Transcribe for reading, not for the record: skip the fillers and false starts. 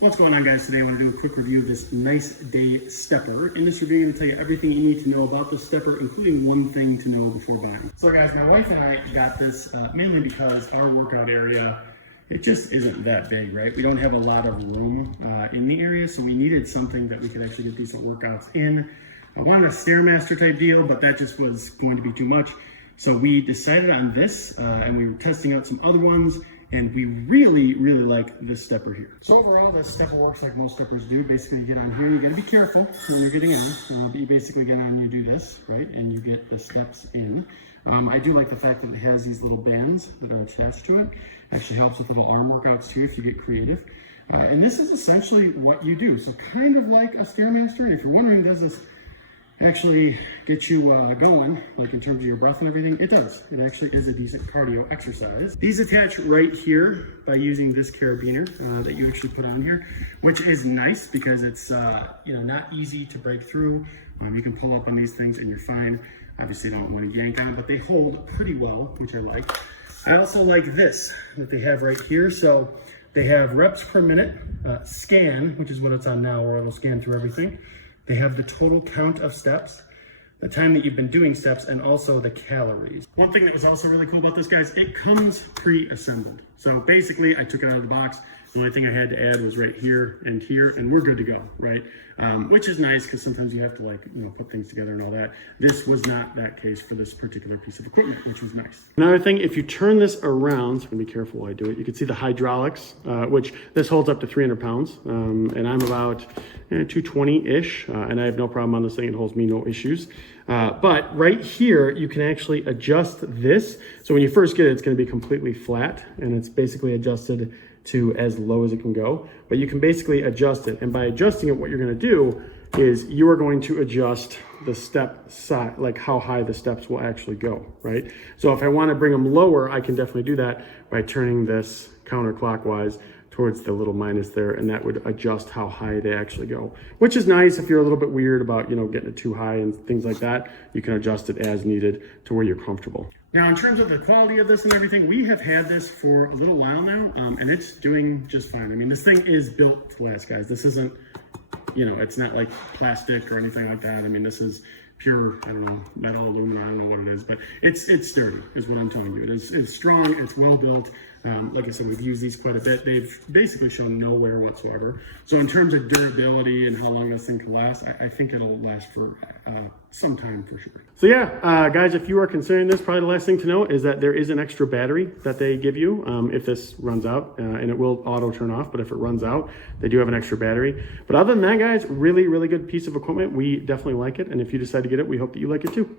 What's going on, guys? Today I want to do a quick review of this Niceday stepper. In this review, I'm going to tell you everything you need to know about the stepper, including one thing to know before buying. So guys, my wife and I got this mainly because our workout area, it just isn't that big, right? We don't have a lot of room in the area, so we needed something that we could actually get decent workouts in. I wanted a Stairmaster type deal, but that just was going to be too much. So we decided on this, and we were testing out some other ones, and we really like this stepper here. So overall, this stepper works like most steppers do. Basically, you get on here, you gotta be careful when you're getting on, but you basically get on, you do this, right? And you get the steps in. I do like the fact that it has these little bands that are attached to it. Actually helps with little arm workouts too, if you get creative. And this is essentially what you do. So kind of like a Stairmaster. And if you're wondering, does this actually get you going, like in terms of your breath and everything? It does. It actually is a decent cardio exercise. These attach right here by using this carabiner that you actually put on here, which is nice because it's not easy to break through. You can pull up on these things and you're fine. Obviously, you don't want to yank on it, but they hold pretty well, which I like. I also like this that they have right here. So they have reps per minute, scan, which is what it's on now, where it'll scan through everything. They have the total count of steps, the time that you've been doing steps, and also the calories. One thing that was also really cool about this, guys, it comes pre-assembled. So basically, I took it out of the box. The only thing I had to add was right here, and we're good to go, right? Which is nice because sometimes you have to put things together and all that. This was not that case for this particular piece of equipment, which was nice. Another thing, if you turn this around, so I'm gonna be careful while I do it, you can see the hydraulics, which this holds up to 300 pounds, and I'm about 220-ish, and I have no problem on this thing. It holds me no issues. But right here, you can actually adjust this. So when you first get it, it's gonna be completely flat, and it's basically adjusted to as low as it can go, but you can basically adjust it. And by adjusting it, what you're gonna do is you are going to adjust the step size, like how high the steps will actually go, right? So if I wanna bring them lower, I can definitely do that by turning this counterclockwise towards the little minus there, and that would adjust how high they actually go, which is nice if you're a little bit weird about, getting it too high and things like that. You can adjust it as needed to where you're comfortable. Now, in terms of the quality of this and everything, we have had this for a little while now, and it's doing just fine. I mean, this thing is built to last, guys. This isn't, it's not like plastic or anything like that. I mean, this is pure, I don't know, metal, aluminum, I don't know what it is, but it's sturdy is what I'm telling you. It's strong, it's well built. Like I said, we've used these quite a bit. They've basically shown no wear whatsoever. So in terms of durability and how long this thing can last, I think it'll last for some time for sure. So yeah, guys, if you are considering this, probably the last thing to know is that there is an extra battery that they give you if this runs out, and it will auto turn off, but if it runs out, they do have an extra battery. But other than that, guys, really good piece of equipment. We definitely like it, and if you decide to get it, we hope that you like it too.